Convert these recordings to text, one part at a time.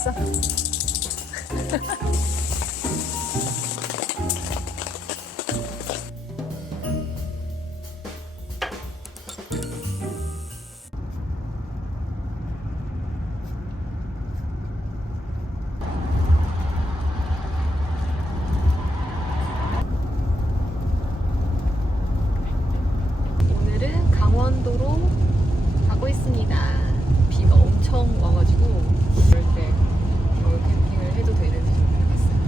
있어? 오늘은 강원도로 가고 있습니다. 비가 엄청 와가지고 그럴 때 겨울 캠핑을 해도 되는지 좀 몰랐어요.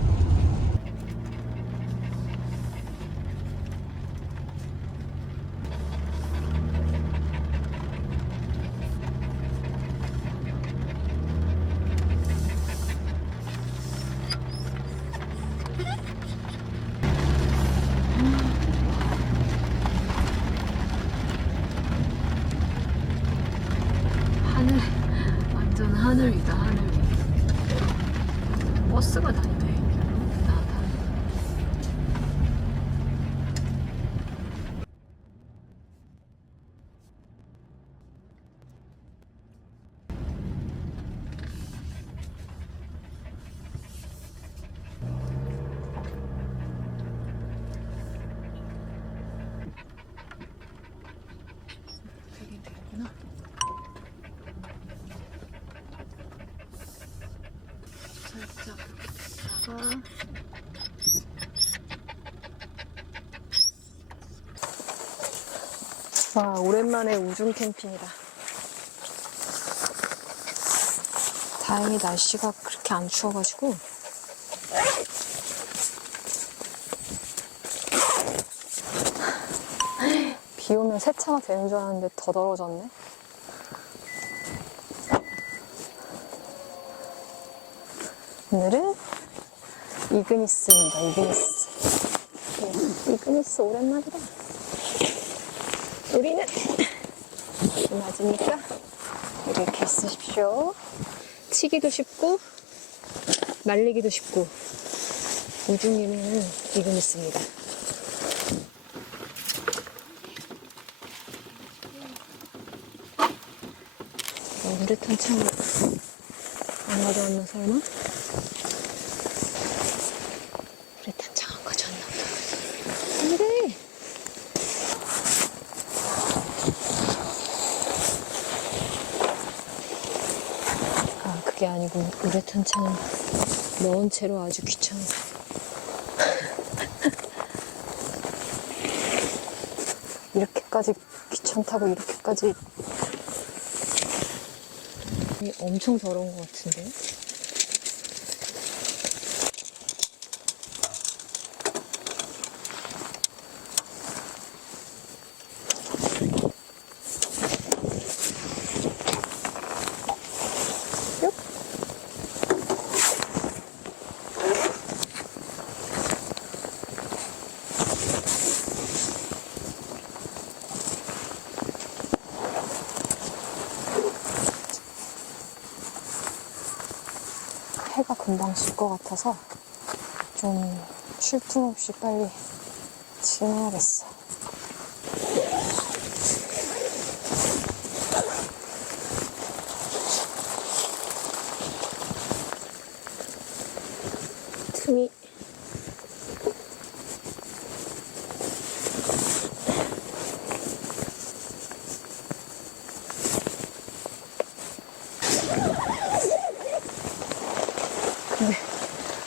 하늘, 완전 하늘 위다, 하늘 위. 버스가 다니네. 나다. 되긴 되구나. 살짝 다가 와, 오랜만에 우중 캠핑이다. 다행히 날씨가 그렇게 안 추워가지고 비 오면 세차가 되는 줄 알았는데 더 더러워졌네. 오늘은 이그니스입니다. 이그니스 오랜만이다. 우리는 비 맞으니까 이렇게 쓰십시오. 치기도 쉽고 말리기도 쉽고 우중이는 이그니스입니다. 우레탄 창을 안 가져왔나 설마? 우레탄 창 안 가져왔나 보다. 안 돼! 아, 그게 아니고 우레탄 창은 넣은 채로 아주 귀찮아서. 이렇게까지 귀찮다고 이렇게까지 엄청 더러운 것 같은데? 뿅! 해가 금방 질 것 같아서 좀 쉴 틈 없이 빨리 지나야겠어. 틈이 근데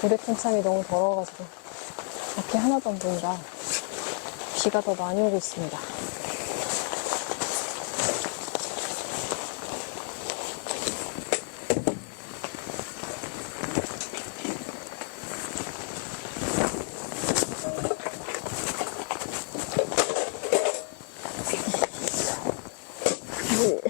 우레탄 창이 너무 더러워가지고 밖에 하나도 안 보인다. 비가 더 많이 오고 있습니다. 물.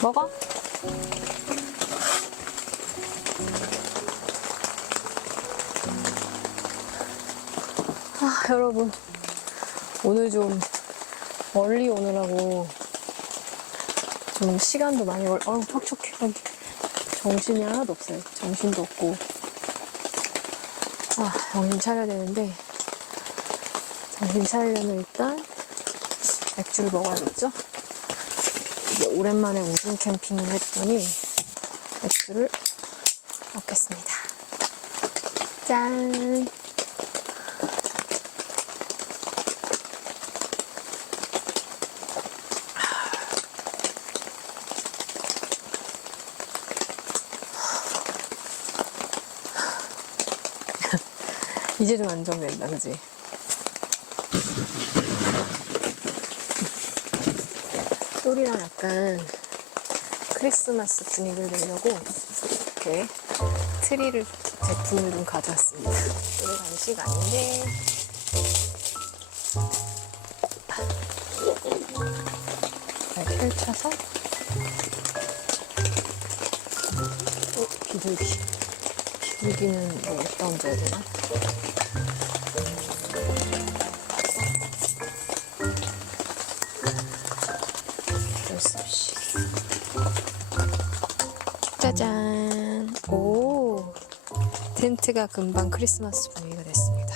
먹어? 아, 여러분. 오늘 좀 멀리 오느라고 좀 시간도 많이 퍽촉해. 정신이 하나도 없어요. 정신도 없고. 아, 정신 차려야 되는데, 정신 차리려면 일단 맥주를 먹어야겠죠? 이제 오랜만에 우중 캠핑을 했더니 맥주를 먹겠습니다. 짠! 이제 좀 안정된다, 그지? 소리랑 약간 크리스마스 분위기를 내려고 이렇게 트리를, 제품을 좀 가져왔습니다. 오늘 간식 아닌데. 잘 펼쳐서. 비둘기. 비둘기는 뭐 어디다 얹어야 되나? 짜잔. 오, 텐트가 금방 크리스마스 분위기가 됐습니다.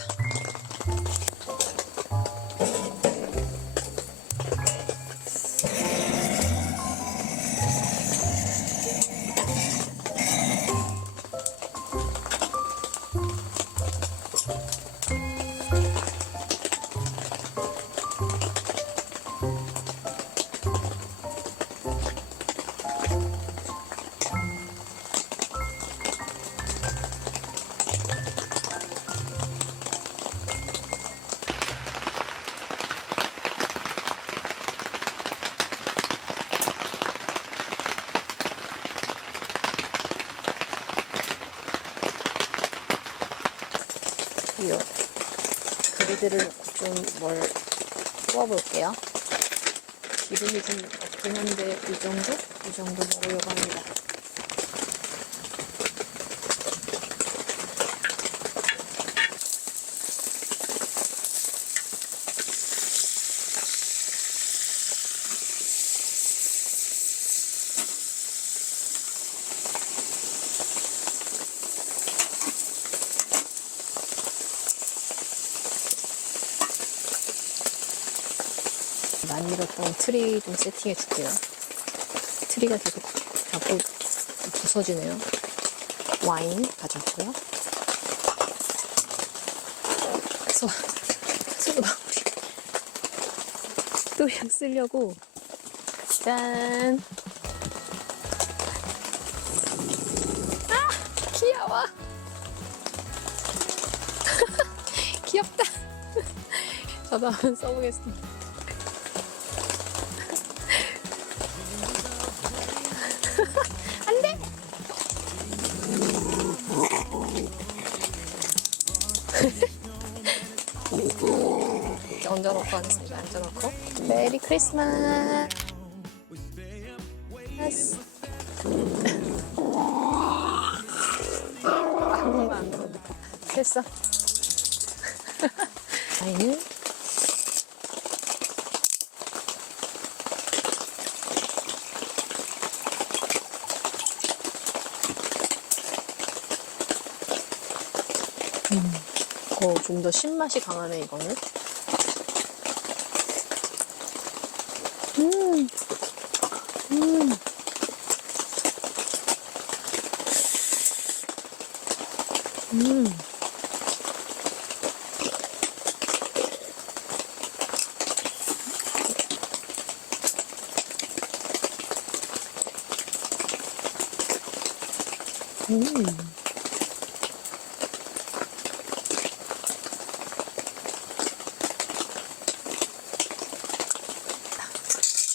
이 그리드를 놓고 좀 뭘 구워볼게요. 기름이 좀 없긴 한데 이 정도 먹으려고 합니다. 만들었던 트리 좀 세팅해 줄게요. 트리가 계속 자꾸 부서지네요. 와인 가져왔고요. 소나무리 또 약 쓰려고. 짠. 아, 귀여워. 귀엽다. 저도 한번 써보겠습니다. 안 돼! 얹어놓고 하겠습니다. 얹어놓고. 메리 크리스마스! 한 번만 안 들어. 됐어. 와인을 좀 더 신맛이 강하네, 이거는.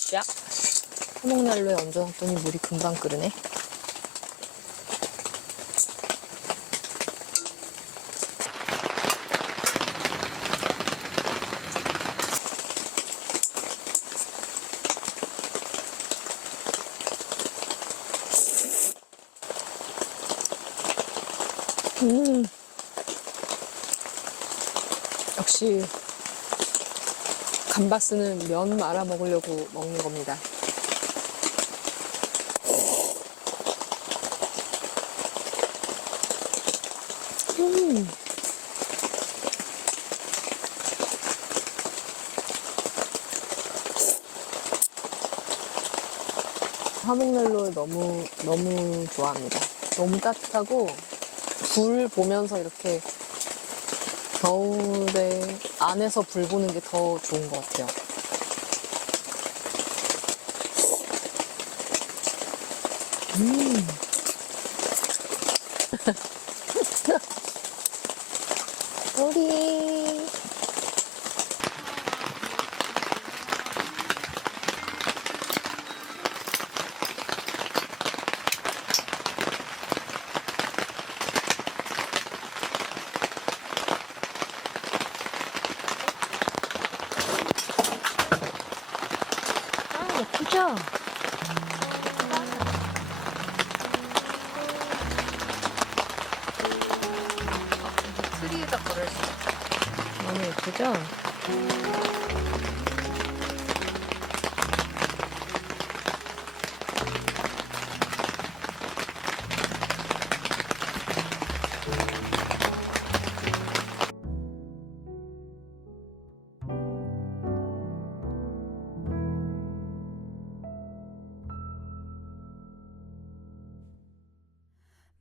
쫙. 화목난로에 얹어놨더니 물이 금방 끓으네. 역시 감바스는 면 말아 먹으려고 먹는 겁니다. 화목난로 너무 좋아합니다. 너무 따뜻하고 불 보면서 이렇게 겨울에 안에서 불 보는 게 더 좋은 것 같아요. 우리 예쁘죠? 트리에다 걸을 수 있어. 너무 예쁘죠?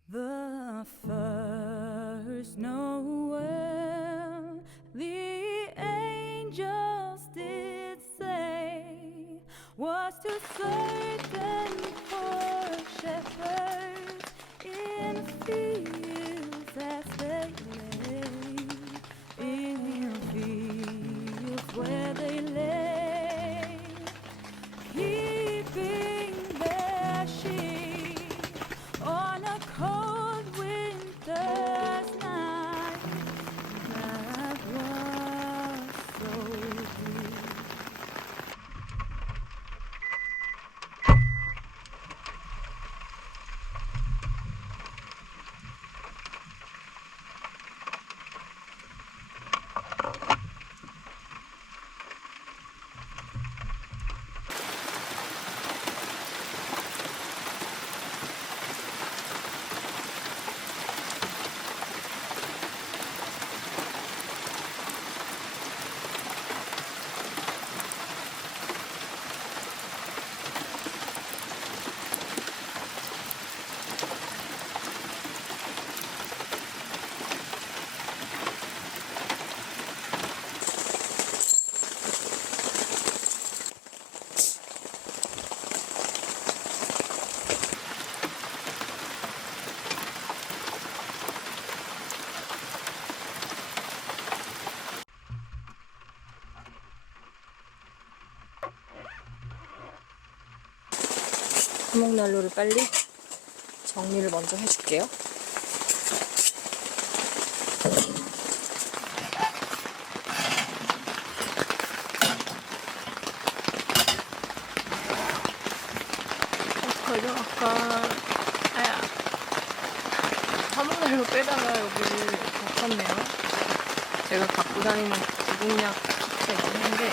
The first Noel, the angels did say, was to certain poor shepherds in fields as they lay, in fields where they lay, keeping their sheep on a cold winter's night that was so deep. 화목난로를 빨리 정리를 먼저 해줄게요. 그죠? 아까 화목난로 빼다가 여기를 덮었네요. 제가 갖고 다니는 구급약 키트가 있긴 한데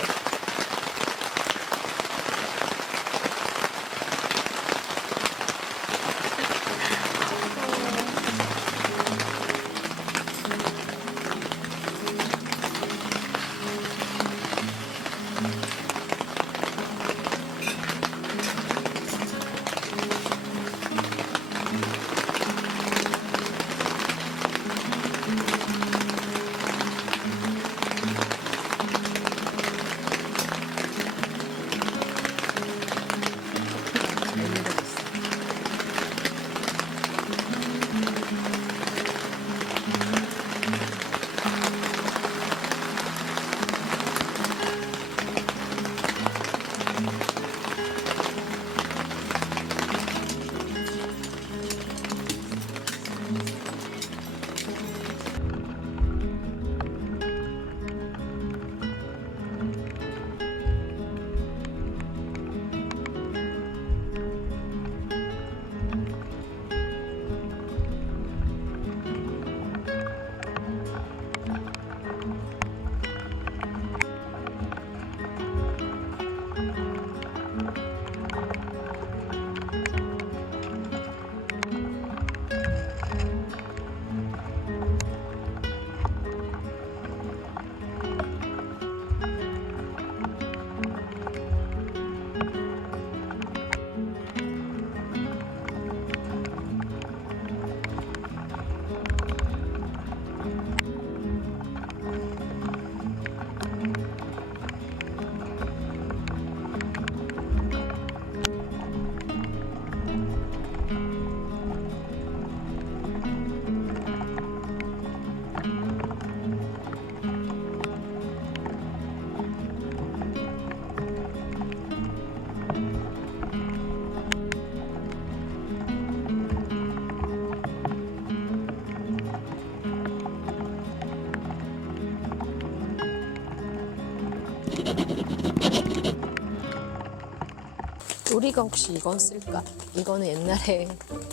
우리가 혹시 이건 쓸까? 이거는 옛날에 그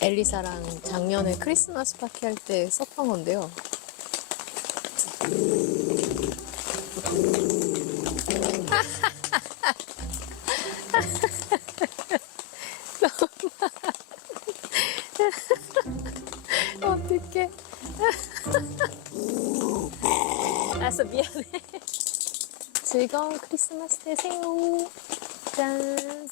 엘리사랑 작년에 크리스마스 파티 할 때 썼던 건데요. 어떡해. 알았어, 미안해. 즐거운 크리스마스 되세요. 짠.